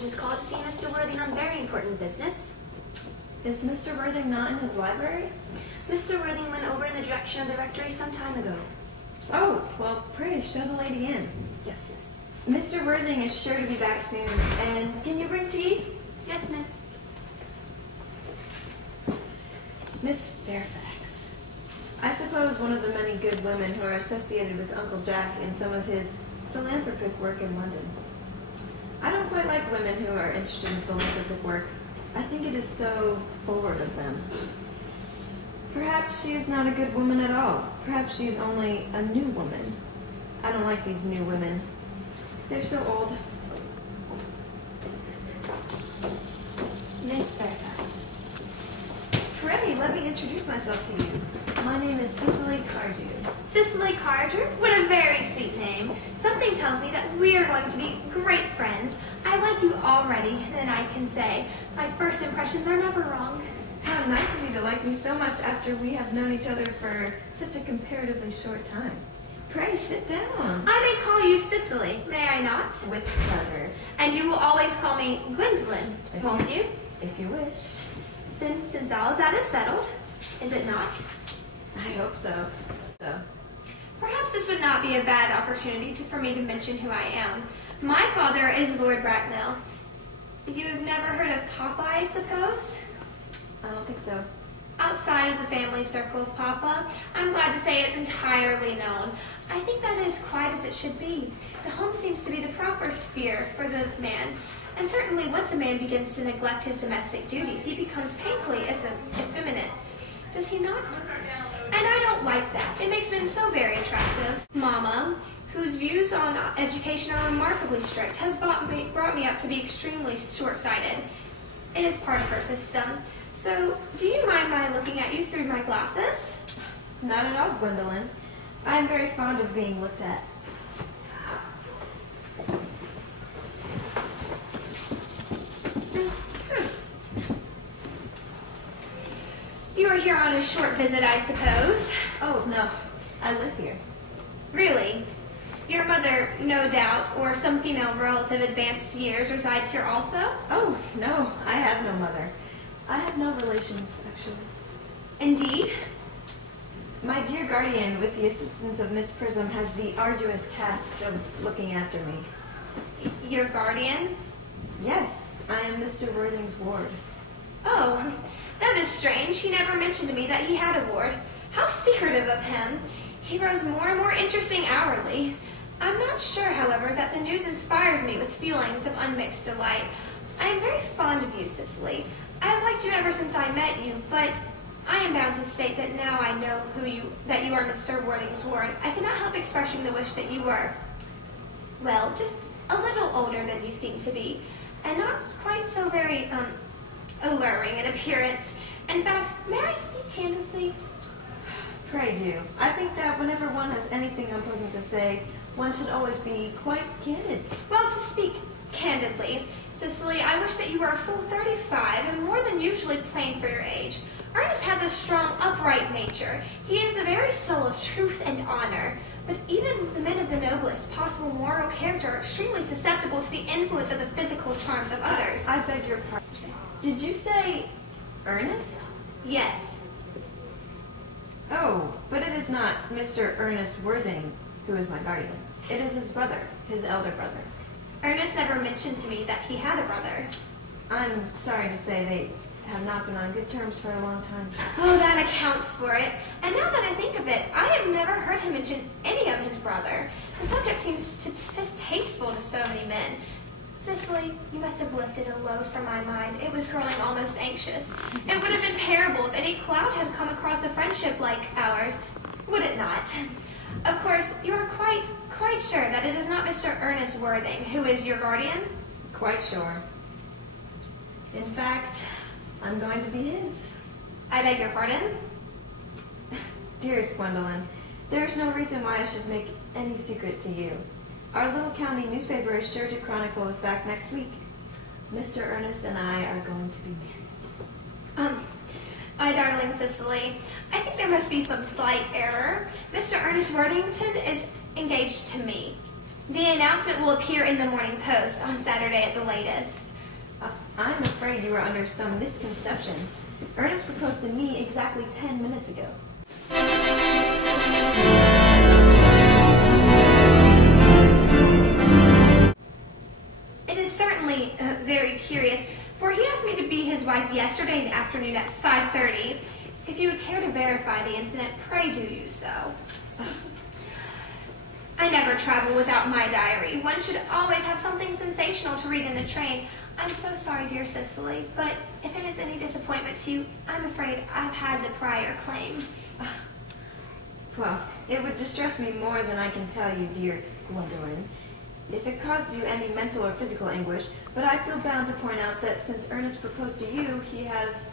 was just called to see Mr. Worthing on very important business. Is Mr. Worthing not in his library? Mr. Worthing went over in the direction of the rectory some time ago. Oh, well, pray show the lady in. Yes, miss. Mr. Worthing is sure to be back soon, and can you bring tea? Yes, miss. Miss Fairfax. I suppose one of the many good women who are associated with Uncle Jack in some of his philanthropic work in London. I don't quite like women who are interested in philanthropic work. I think it is so forward of them. Perhaps she is not a good woman at all. Perhaps she is only a new woman. I don't like these new women. They're so old. Miss Fairfax. Pray, let me introduce myself to you. My name is Cecily Cardew. Cecily Cardew? What a very sweet name. Something tells me that we are going to be great friends. I like you already, then I can say. My first impressions are never wrong. How nice of you to like me so much after we have known each other for such a comparatively short time. Pray, sit down. I may call you Cecily, may I not? With pleasure. And you will always call me Gwendolen, won't you? If you wish. Then, since all of that is settled, is it not? I hope so. Perhaps this would not be a bad opportunity for me to mention who I am. My father is Lord Bracknell. You have never heard of Papa, I suppose? I don't think so. Outside of the family circle of Papa, I'm glad to say it's entirely known. I think that is quite as it should be. The home seems to be the proper sphere for the man, and certainly once a man begins to neglect his domestic duties, he becomes painfully effeminate. Does he not? And I don't like that. It makes men so very attractive. Mama, whose views on education are remarkably strict, has brought me up to be extremely short-sighted. It is part of her system. So, do you mind my looking at you through my glasses? Not at all, Gwendolen. I am very fond of being looked at. You are here on a short visit, I suppose. Oh, no. I live here. Really? Your mother, no doubt, or some female relative advanced years resides here also? Oh, no. I have no mother. I have no relations, actually. Indeed? My dear guardian, with the assistance of Miss Prism, has the arduous tasks of looking after me. Your guardian? Yes, I am Mr. Worthing's ward. Oh, that is strange. He never mentioned to me that he had a ward. How secretive of him. He grows more and more interesting hourly. I'm not sure, however, that the news inspires me with feelings of unmixed delight. I am very fond of you, Cecily. I have liked you ever since I met you, but I am bound to state that now I know that you are Mr. Worthing's ward. I cannot help expressing the wish that you were, well, just a little older than you seem to be, and not quite so very, alluring in appearance. In fact, may I speak candidly? Pray do. I think that whenever one has anything unpleasant to say, one should always be quite candid. Well, to speak candidly, Cecily, I wish that you were a full 35 and more than usually plain for your age. Ernest has a strong, upright nature. He is the very soul of truth and honor. But even the men of the noblest possible moral character are extremely susceptible to the influence of the physical charms of others. I beg your pardon. Did you say Ernest? Yes. Oh, but it is not Mr. Ernest Worthing who is my guardian. It is his brother, his elder brother. Ernest never mentioned to me that he had a brother. I'm sorry to say they have not been on good terms for a long time. Oh, that accounts for it. And now that I think of it, I have never heard him mention any of his brother. The subject seems distasteful to so many men. Cecily, you must have lifted a load from my mind. It was growing almost anxious. It would have been terrible if any cloud had come across a friendship like ours, would it not? Of course, you are quite sure that it is not Mr. Ernest Worthing who is your guardian? Quite sure. In fact, I'm going to be his. I beg your pardon? Dearest Gwendolen, there is no reason why I should make any secret to you. Our little county newspaper is sure to chronicle the fact next week. Mr. Ernest and I are going to be married. My darling Cecily, I think there must be some slight error. Mr. Ernest Worthington is engaged to me. The announcement will appear in the Morning Post on Saturday at the latest. I'm afraid you are under some misconception. Ernest proposed to me exactly 10 minutes ago. It is certainly very curious, for he asked me to be his wife yesterday afternoon at 5:30. If you would care to verify the incident, pray do you so. I never travel without my diary. One should always have something sensational to read in the train. I'm so sorry, dear Cecily, but if it is any disappointment to you, I'm afraid I've had the prior claims. Well, it would distress me more than I can tell you, dear Gwendolen, if it caused you any mental or physical anguish, but I feel bound to point out that since Ernest proposed to you, he has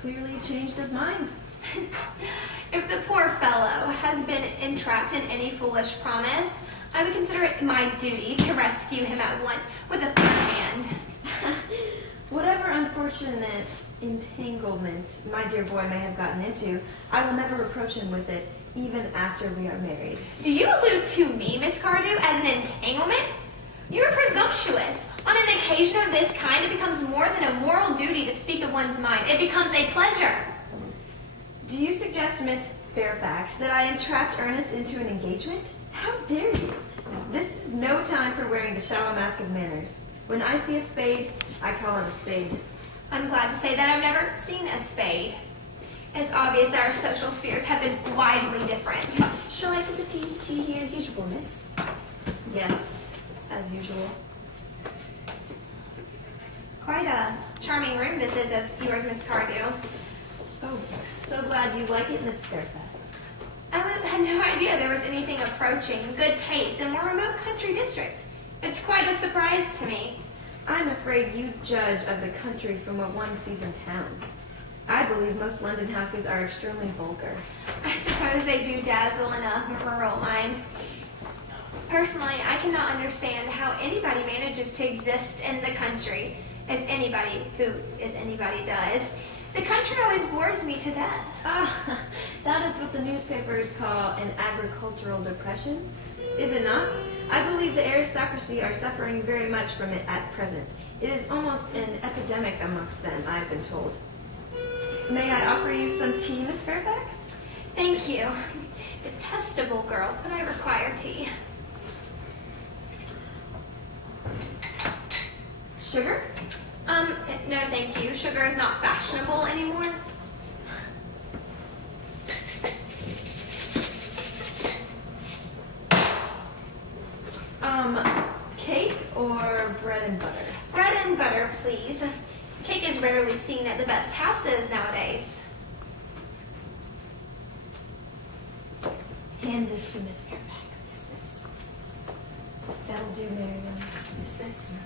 clearly changed his mind. If the poor fellow has been entrapped in any foolish promise, I would consider it my duty to rescue him at once with a firm hand. Whatever unfortunate entanglement my dear boy may have gotten into, I will never reproach him with it, even after we are married. Do you allude to me, Miss Cardew, as an entanglement? You're presumptuous. On an occasion of this kind, it becomes more than a moral duty to speak of one's mind. It becomes a pleasure. Do you suggest, Miss Fairfax, that I entrapped Ernest into an engagement? How dare you? This is no time for wearing the shallow mask of manners. When I see a spade, I call it a spade. I'm glad to say that I've never seen a spade. It's obvious that our social spheres have been widely different. Shall I set the tea here as usual, miss? Yes, as usual. Quite a charming room this is of yours, Miss Cardew. Oh, so glad you like it, Miss Fairfax. I had no idea there was anything approaching good taste in more remote country districts. It's quite a surprise to me. I'm afraid you judge of the country from what one sees in town. I believe most London houses are extremely vulgar. I suppose they do dazzle in a rural mind. Personally, I cannot understand how anybody manages to exist in the country, if anybody who is anybody does. The country always bores me to death. That is what the newspapers call an agricultural depression, is it not? I believe the aristocracy are suffering very much from it at present. It is almost an epidemic amongst them, I have been told. May I offer you some tea, Miss Fairfax? Thank you. Detestable girl, but I require tea. Sugar? No thank you. Sugar is not fashionable anymore. Cake or bread and butter? Bread and butter, please. Cake is rarely seen at the best houses nowadays. Hand this to Miss Fairfax. Yes, miss. That'll do, Miriam. Yes, miss.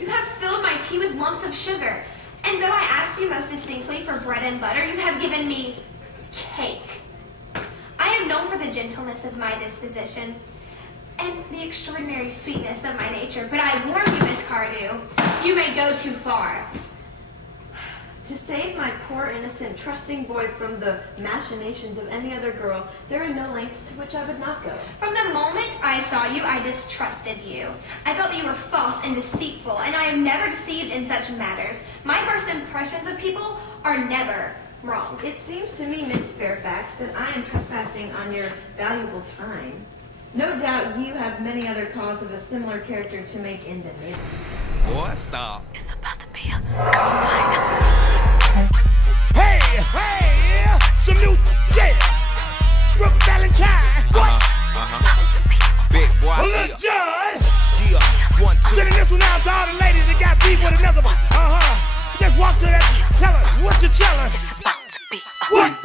You have filled my tea with lumps of sugar. And though I asked you most distinctly for bread and butter, you have given me cake. I am known for the gentleness of my disposition and the extraordinary sweetness of my nature, but I warn you, Miss Cardew, you may go too far. To save my poor, innocent, trusting boy from the machinations of any other girl, there are no lengths to which I would not go. From the moment I saw you, I distrusted you. I felt that you were false and deceitful, and I am never deceived in such matters. My first impressions of people are never wrong. It seems to me, Miss Fairfax, that I am trespassing on your valuable time. No doubt you have many other calls of a similar character to make in the neighborhood. Boy, stop. It's about to be a girl fight. Hey, hey, some new, yeah. Brooke Valentine, what? Big boy. Look, Judge. Yeah, 1, 2. Sending this one out to all the ladies that got beef with another one. Just walk to that, tell her what you tell her. It's about to be a What?